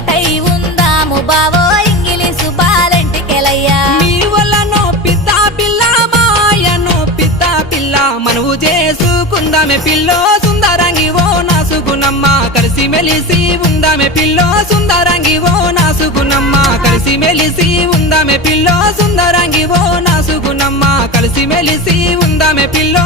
ఒకటై ఉందాము బావో ఇంగిలీసు బాలంటికెలయ్యా మీ వల్లనో పిత్త పిల్ల మాయనో పిత్త పిల్ల మనవు చేసుకుందామే పిల్లో సుందరంగి ఓ నాసుగునమ్మ కలిసి మెలిసి ఉందామే పిల్లో సుందరంగి ఓ నాసుగునమ్మ కలిసి మెలిసి ఉందామే పిల్లో సుందరంగి ఓ నాసుగునమ్మ కలిసి మెలిసి ఉందామే పిల్లో